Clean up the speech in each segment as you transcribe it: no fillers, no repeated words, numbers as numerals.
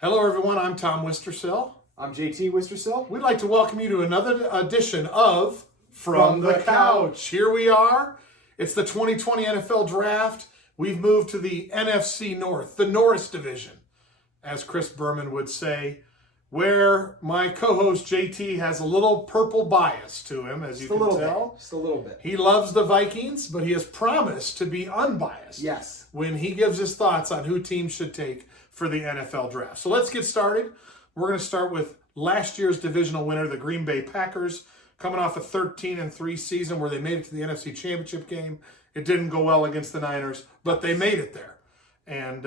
Hello, everyone. I'm Tom Wistrcill. I'm JT Wistrcill. We'd like to welcome you to another edition of From the Couch. Here we are. It's the 2020 NFL Draft. We've moved to the NFC North, the Norris Division, as Chris Berman would say, where my co-host JT has a little purple bias to him, as you can tell. Just a little bit. He loves the Vikings, but he has promised to be unbiased. Yes. When he gives his thoughts on who teams should take for the NFL Draft. So let's get started. We're going to start with last year's divisional winner, the Green Bay Packers, coming off a 13-3 season where they made it to the NFC Championship game. It didn't go well against the Niners, but they made it there. And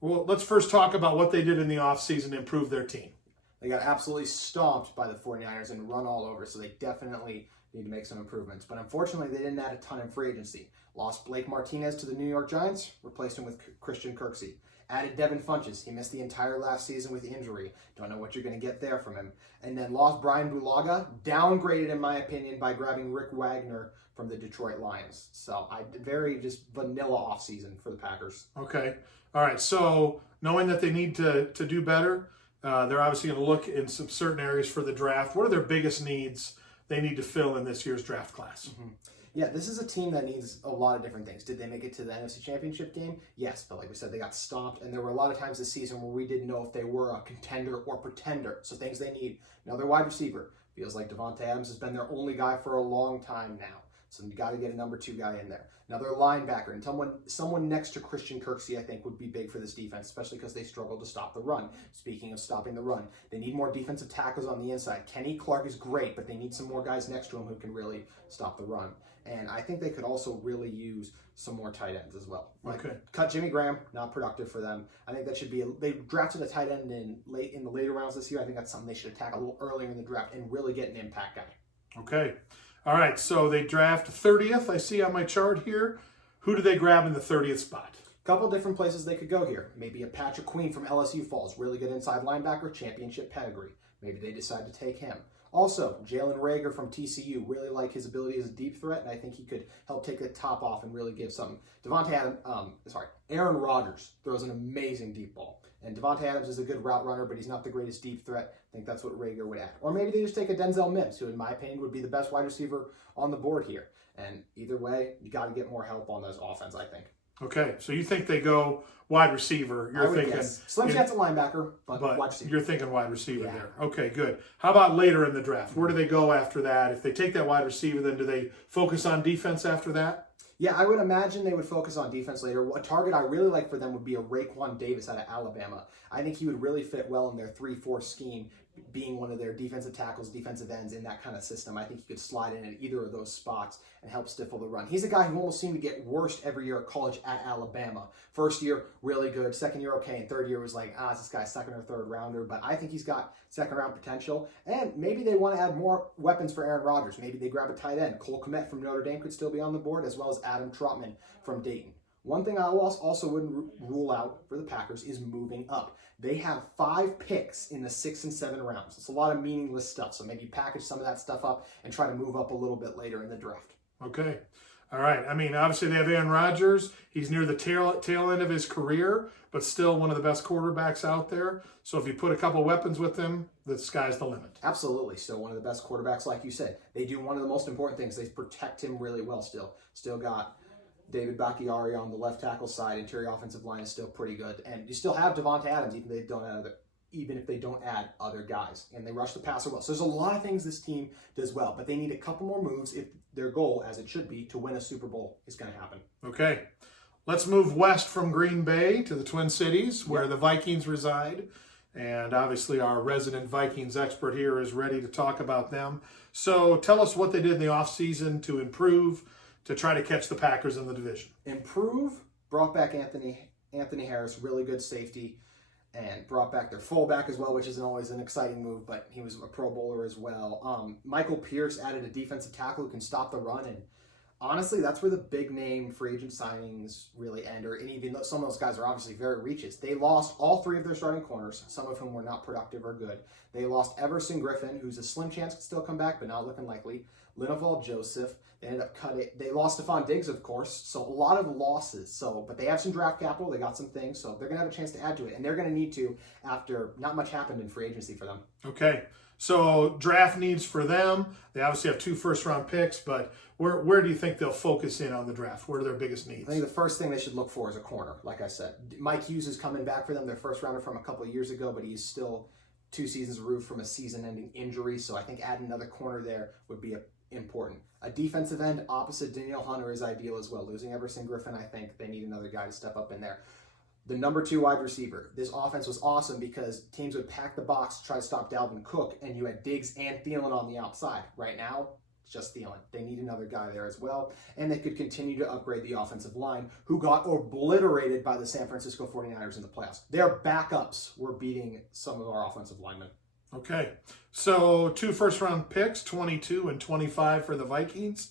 let's first talk about what they did in the offseason to improve their team. They got absolutely stomped by the 49ers and run all over, so they definitely need to make some improvements. But unfortunately, they didn't add a ton in free agency. Lost Blake Martinez to the New York Giants, replaced him with Christian Kirksey. Added Devin Funchess. He missed the entire last season with injury. Don't know what you're going to get there from him. And then lost Brian Bulaga, downgraded in my opinion by grabbing Rick Wagner from the Detroit Lions. So very just vanilla offseason for the Packers. Okay. All right. So knowing that they need to do better, they're obviously going to look in some certain areas for the draft. What are their biggest needs they need to fill in this year's draft class? Mm-hmm. Yeah, this is a team that needs a lot of different things. Did they make it to the NFC Championship game? Yes, but like we said, they got stomped, and there were a lot of times this season where we didn't know if they were a contender or pretender. So things they need. Another wide receiver. Feels like Davante Adams has been their only guy for a long time now. So you got to get a number 2 guy in there. Another linebacker, and someone next to Christian Kirksey, I think, would be big for this defense, especially because they struggle to stop the run. Speaking of stopping the run, they need more defensive tackles on the inside. Kenny Clark is great, but they need some more guys next to him who can really stop the run. And I think they could also really use some more tight ends as well. Okay. Cut Jimmy Graham, not productive for them. I think that should be they drafted a tight end in the later rounds this year. I think that's something they should attack a little earlier in the draft and really get an impact guy. Okay. All right. So they draft 30th. I see on my chart here. Who do they grab in the 30th spot? Couple different places they could go here. Maybe a Patrick Queen from LSU falls, really good inside linebacker, championship pedigree. Maybe they decide to take him. Also, Jalen Reagor from TCU, really like his ability as a deep threat, and I think he could help take the top off and really give something. Aaron Rodgers throws an amazing deep ball. And Davante Adams is a good route runner, but he's not the greatest deep threat. I think that's what Reagor would add. Or maybe they just take a Denzel Mims, who in my opinion would be the best wide receiver on the board here. And either way, you got to get more help on those offense, I think. Okay, so you think they go wide receiver. You're thinking guess. Slim chance at linebacker, but wide receiver. You're thinking wide receiver there. Okay, good. How about later in the draft? Where do they go after that? If they take that wide receiver, then do they focus on defense after that? Yeah, I would imagine they would focus on defense later. A target I really like for them would be a Raekwon Davis out of Alabama. I think he would really fit well in their 3-4 scheme, being one of their defensive tackles, defensive ends in that kind of system. I think he could slide in at either of those spots and help stifle the run. He's a guy who almost seemed to get worse every year at college at Alabama. First year, really good. Second year, okay. And third year was like, is this guy second or third rounder? But I think he's got second round potential. And maybe they want to add more weapons for Aaron Rodgers. Maybe they grab a tight end. Cole Kmet from Notre Dame could still be on the board, as well as Adam Trautman from Dayton. One thing I also wouldn't rule out for the Packers is moving up. They have 5 picks in the 6 and 7 rounds. It's a lot of meaningless stuff, so maybe package some of that stuff up and try to move up a little bit later in the draft. Okay. All right. I mean, obviously they have Aaron Rodgers. He's near the tail end of his career, but still one of the best quarterbacks out there. So if you put a couple weapons with him, the sky's the limit. Absolutely. Still one of the best quarterbacks, like you said. They do one of the most important things. They protect him really well still. Still got David Bakhtiari on the left tackle side. Interior offensive line is still pretty good. And you still have Davante Adams, even if they don't add other guys. And they rush the passer well. So there's a lot of things this team does well. But they need a couple more moves if their goal, as it should be, to win a Super Bowl is going to happen. Okay. Let's move west from Green Bay to the Twin Cities, where the Vikings reside. And obviously our resident Vikings expert here is ready to talk about them. So tell us what they did in the offseason to improve, to try to catch the Packers in the division. Improve, brought back Anthony Harris, really good safety, and brought back their fullback as well, which isn't always an exciting move, but he was a Pro Bowler as well. Michael Pierce added a defensive tackle who can stop the run, and honestly, that's where the big name free agent signings really end, and even though some of those guys are obviously very reaches. They lost all 3 of their starting corners, some of whom were not productive or good. They lost Everson Griffin, who's a slim chance could still come back, but not looking likely. Linval Joseph. They ended up cutting. They lost Stephon Diggs, of course, so a lot of losses. But they have some draft capital. They got some things, so they're going to have a chance to add to it, and they're going to need to after not much happened in free agency for them. Okay, so draft needs for them. They obviously have 2 first-round picks, but where do you think they'll focus in on the draft? Where are their biggest needs? I think the first thing they should look for is a corner. Like I said, Mike Hughes is coming back for them. Their first rounder from a couple of years ago, but he's still 2 seasons removed from a season-ending injury. So I think adding another corner there would be important. A defensive end opposite Danielle Hunter is ideal as well. Losing Everson Griffin, I think they need another guy to step up in there. The number 2 wide receiver. This offense was awesome because teams would pack the box to try to stop Dalvin Cook, and you had Diggs and Thielen on the outside. Right now, it's just Thielen. They need another guy there as well, and they could continue to upgrade the offensive line, who got obliterated by the San Francisco 49ers in the playoffs. Their backups were beating some of our offensive linemen. Okay, so 2 first-round picks, 22 and 25 for the Vikings.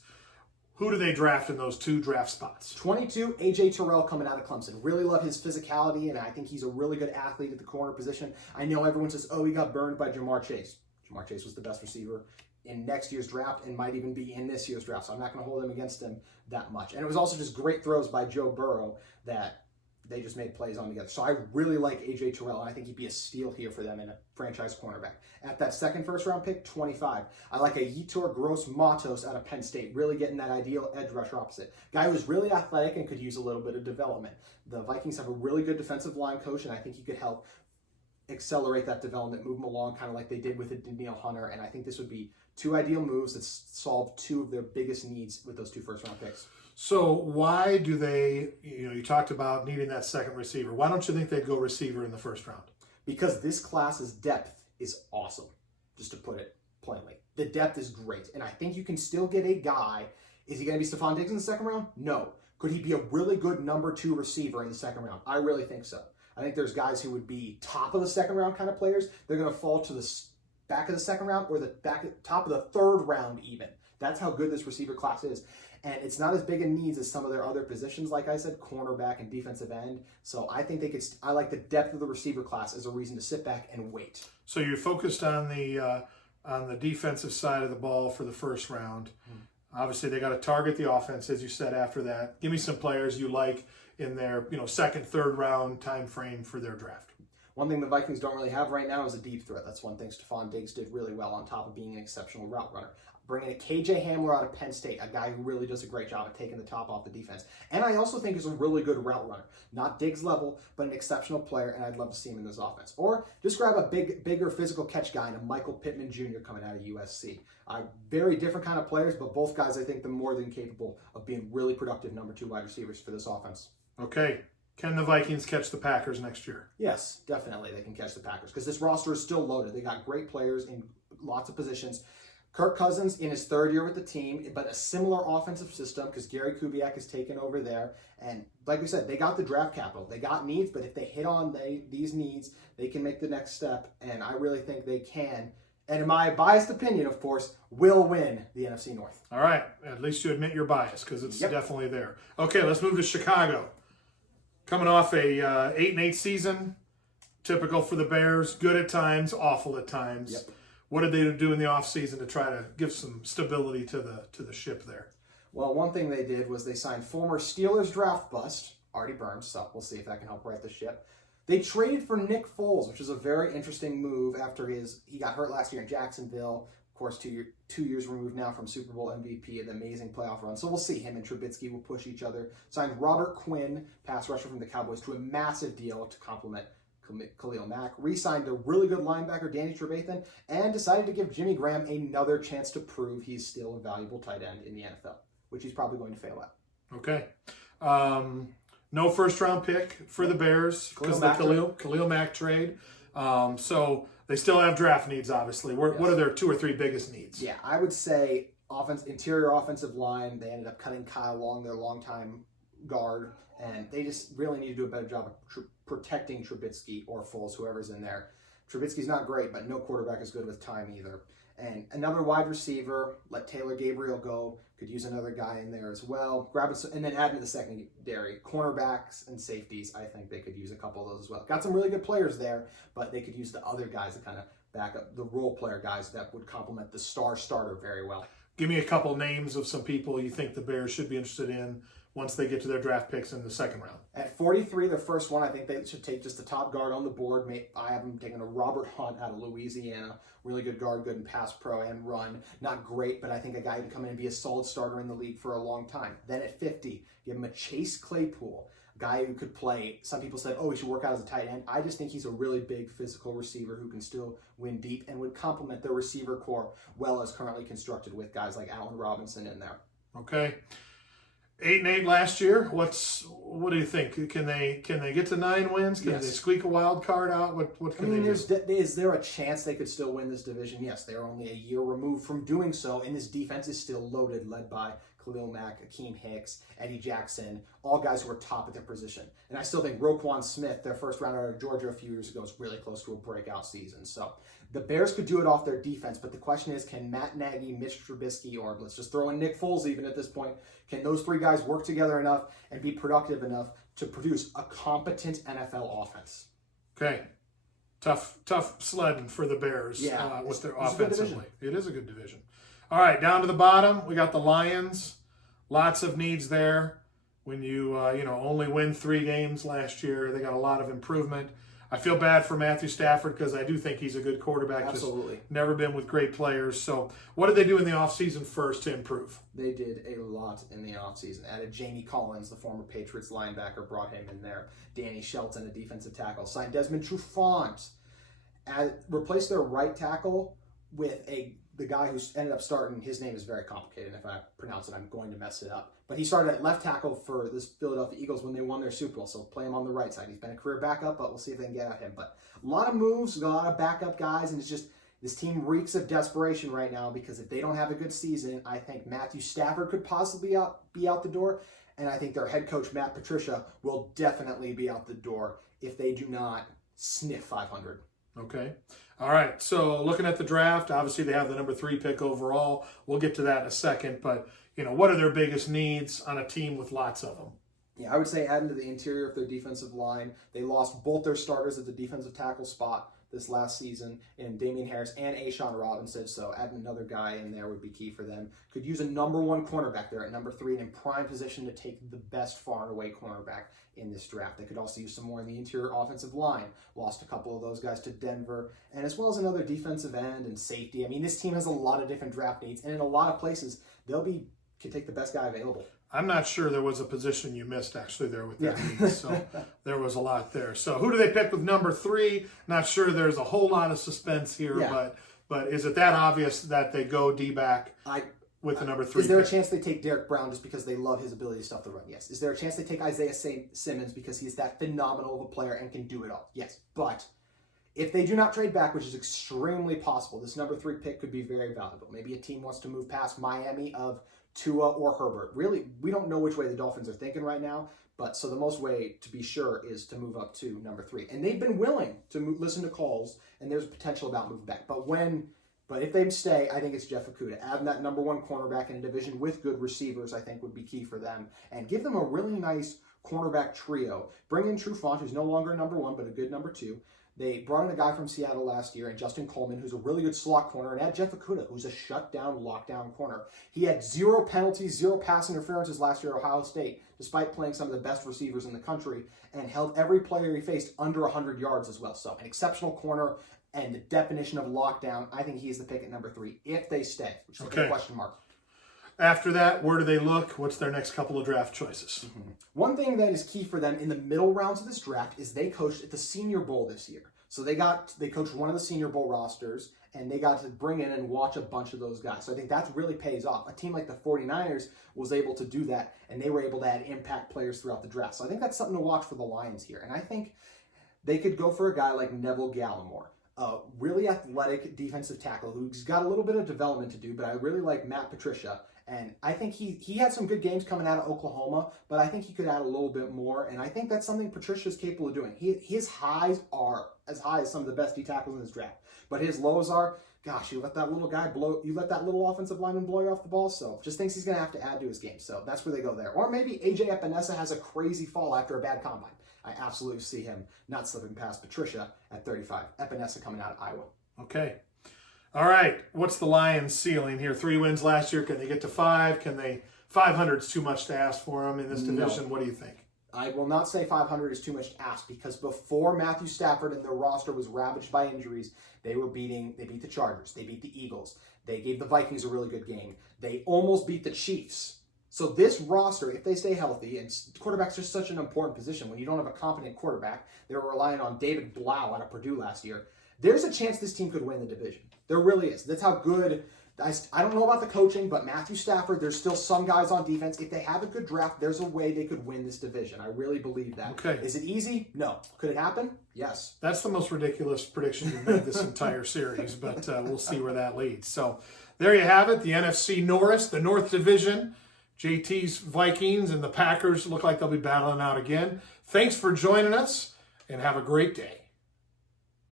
Who do they draft in those 2 draft spots? 22, A.J. Terrell coming out of Clemson. Really love his physicality, and I think he's a really good athlete at the corner position. I know everyone says, oh, he got burned by Jamar Chase. Jamar Chase was the best receiver in next year's draft and might even be in this year's draft, so I'm not going to hold him against him that much. And it was also just great throws by Joe Burrow that they just made plays on together. So I really like A.J. Terrell, and I think he'd be a steal here for them in a franchise cornerback. At that second first-round pick, 25, I like a Yetur Gross-Matos out of Penn State, really getting that ideal edge rusher opposite. Guy who's really athletic and could use a little bit of development. The Vikings have a really good defensive line coach, and I think he could help accelerate that development, move him along kind of like they did with Danielle Hunter, and I think this would be 2 ideal moves that solve 2 of their biggest needs with those 2 first-round picks. So why do they, you talked about needing that second receiver. Why don't you think they'd go receiver in the first round? Because this class's depth is awesome, just to put it plainly. The depth is great, and I think you can still get a guy. Is he going to be Stephon Diggs in the second round? No. Could he be a really good number 2 receiver in the second round? I really think so. I think there's guys who would be top of the second round kind of players. They're going to fall to the back of the second round or the top of the third round even. That's how good this receiver class is. And it's not as big a needs as some of their other positions, like I said, cornerback and defensive end. So I think I like the depth of the receiver class as a reason to sit back and wait. So you're focused on the defensive side of the ball for the first round. Obviously, they got to target the offense, as you said. After that, give me some players you like in their second, third round time frame for their draft. One thing the Vikings don't really have right now is a deep threat. That's one thing Stephon Diggs did really well on top of being an exceptional route runner. Bringing a KJ Hamler out of Penn State, a guy who really does a great job at taking the top off the defense. And I also think is a really good route runner. Not Diggs level, but an exceptional player, and I'd love to see him in this offense. Or just grab a bigger physical catch guy and a Michael Pittman Jr. coming out of USC. Very different kind of players, but both guys I think they're more than capable of being really productive number 2 wide receivers for this offense. Okay. Can the Vikings catch the Packers next year? Yes, definitely they can catch the Packers because this roster is still loaded. They got great players in lots of positions. Kirk Cousins in his 3rd year with the team, but a similar offensive system because Gary Kubiak has taken over there. And like we said, they got the draft capital. They got needs, but if they hit on these needs, they can make the next step. And I really think they can. And in my biased opinion, of course, will win the NFC North. All right. At least you admit your bias because it's definitely there. Okay, let's move to Chicago. Coming off a 8-8 season, typical for the Bears, good at times, awful at times. Yep. What did they do in the offseason to try to give some stability to the ship there? Well, one thing they did was they signed former Steelers draft bust, Artie Burns, so we'll see if that can help right the ship. They traded for Nick Foles, which is a very interesting move after he got hurt last year in Jacksonville. Of course, 2 years removed now from Super Bowl MVP, an amazing playoff run. So we'll see. Him and Trubisky will push each other. Signed Robert Quinn, pass rusher from the Cowboys, to a massive deal to complement Khalil Mack, re-signed a really good linebacker, Danny Trevathan, and decided to give Jimmy Graham another chance to prove he's still a valuable tight end in the NFL, which he's probably going to fail at. Okay. No first-round pick for the Bears because of the Khalil Mack trade. So they still have draft needs, obviously. What are their 2 or 3 biggest needs? Yeah, I would say interior offensive line. They ended up cutting Kyle Long, their longtime guard, and they just really need to do a better job of protecting Trubisky or Foles, whoever's in there. Trubisky's not great, but no quarterback is good with time either. And another wide receiver, let Taylor Gabriel go. Could use another guy in there as well. And then add to the secondary. Cornerbacks and safeties, I think they could use a couple of those as well. Got some really good players there, but they could use the other guys to kind of back up the role player guys that would complement the starter very well. Give me a couple names of some people you think the Bears should be interested in once they get to their draft picks in the second round. At 43, their first one, I think they should take just the top guard on the board. I have them taking a Robert Hunt out of Louisiana. Really good guard, good in pass pro and run. Not great, but I think a guy who can come in and be a solid starter in the league for a long time. Then at 50, give him a Chase Claypool, a guy who could play. Some people said, oh, he should work out as a tight end. I just think he's a really big physical receiver who can still win deep and would complement their receiver core well as currently constructed with guys like Allen Robinson in there. Okay. 8-8 last year. What do you think? Can they get to 9 wins? Can they squeak a wild card out? What can they do? Is there a chance they could still win this division? Yes, they're only a year removed from doing so, and this defense is still loaded, led by Khalil Mack, Akeem Hicks, Eddie Jackson, all guys who are top at their position. And I still think Roquan Smith, their first round out of Georgia a few years ago, is really close to a breakout season. So the Bears could do it off their defense, but the question is, can Matt Nagy, Mitch Trubisky, or let's just throw in Nick Foles even at this point, can those 3 guys work together enough and be productive enough to produce a competent NFL offense? Okay. Tough sledding for the Bears with their offensively. It is a good division. All right, down to the bottom, we got the Lions. Lots of needs there. When you only win 3 games last year, they got a lot of improvement. I feel bad for Matthew Stafford because I do think he's a good quarterback. Absolutely. Just never been with great players. So what did they do in the offseason first to improve? They did a lot in the offseason. Added Jamie Collins, the former Patriots linebacker, brought him in there. Danny Shelton, a defensive tackle. Signed Desmond Trufant. Replaced their right tackle with the guy who ended up starting. His name is very complicated. If I pronounce it, I'm going to mess it up. But he started at left tackle for the Philadelphia Eagles when they won their Super Bowl. So play him on the right side. He's been a career backup, but we'll see if they can get at him. But a lot of moves, a lot of backup guys, and it's just this team reeks of desperation right now because if they don't have a good season, I think Matthew Stafford could possibly be out the door. And I think their head coach, Matt Patricia, will definitely be out the door if they do not sniff 500. Okay. All right. So looking at the draft, obviously they have the number 3 pick overall. We'll get to that in a second. But, what are their biggest needs on a team with lots of them? Yeah, I would say adding to the interior of their defensive line. They lost both their starters at the defensive tackle spot this last season in Damian Harris and A'Shawn Robinson. So adding another guy in there would be key for them. Could use a number 1 cornerback there at number 3 and in prime position to take the best far and away cornerback in this draft. They could also use some more in the interior offensive line. Lost a couple of those guys to Denver, and as well as another defensive end and safety. I mean, this team has a lot of different draft needs, and in a lot of places, can take the best guy available. I'm not sure there was a position you missed actually there with that need. So there was a lot there. So who do they pick with number 3? Not sure there's a whole lot of suspense here, but is it that obvious that they go D-back with the number 3 Is there pick? a chance they take Derek Brown just because they love his ability to stuff the run? Yes. Is there a chance they take Isaiah Simmons because he's that phenomenal of a player and can do it all? Yes. But if they do not trade back, which is extremely possible, this number 3 pick could be very valuable. Maybe a team wants to move past Miami of Tua or Herbert. Really, we don't know which way the Dolphins are thinking right now, but so the most way to be sure is to move up to number 3. And they've been willing to listen to calls, and there's potential about moving back. But if they stay, I think it's Jeff Okudah. Adding that number 1 cornerback in a division with good receivers, I think would be key for them. And give them a really nice cornerback trio. Bring in Trufant, who's no longer number 1, but a good number 2. They brought in a guy from Seattle last year, and Justin Coleman, who's a really good slot corner, and add Jeff Okudah, who's a shutdown, lockdown corner. He had 0 penalties, 0 pass interferences last year at Ohio State, despite playing some of the best receivers in the country, and held every player he faced under 100 yards as well. So an exceptional corner, and the definition of lockdown, I think he's the pick at number 3, if they stay, which is a question mark. After that, where do they look? What's their next couple of draft choices? One thing that is key for them in the middle rounds of this draft is they coached at the Senior Bowl this year. So they coached one of the Senior Bowl rosters, and they got to bring in and watch a bunch of those guys. So I think that really pays off. A team like the 49ers was able to do that, and they were able to add impact players throughout the draft. So I think that's something to watch for the Lions here. And I think they could go for a guy like Neville Gallimore, a really athletic defensive tackle who's got a little bit of development to do, but I really like Matt Patricia. And I think he had some good games coming out of Oklahoma, but I think he could add a little bit more. And I think that's something Patricia's capable of doing. His highs are as high as some of the best D tackles in this draft, but his lows are, gosh, you let that little offensive lineman blow you off the ball. So just thinks he's going to have to add to his game. So that's where they go there. Or maybe AJ Epinesa has a crazy fall after a bad combine. I absolutely see him not slipping past Patricia at 35. Epinesa coming out of Iowa. Okay. All right, what's the Lions' ceiling here? 3 wins last year. Can they get to 5? 500 is too much to ask for them in this division. No. What do you think? I will not say 500 is too much to ask, because before Matthew Stafford and their roster was ravaged by injuries, they beat the Chargers, they beat the Eagles, they gave the Vikings a really good game, they almost beat the Chiefs. So this roster, if they stay healthy, and quarterback's just such an important position. When you don't have a competent quarterback, they were relying on David Blau out of Purdue last year. There's a chance this team could win the division. There really is. That's how good. I don't know about the coaching, but Matthew Stafford, there's still some guys on defense. If they have a good draft, there's a way they could win this division. I really believe that. Okay. Is it easy? No. Could it happen? Yes. That's the most ridiculous prediction you've made this entire series, but we'll see where that leads. So there you have it, the NFC North, the North Division. JT's Vikings and the Packers look like they'll be battling out again. Thanks for joining us, and have a great day.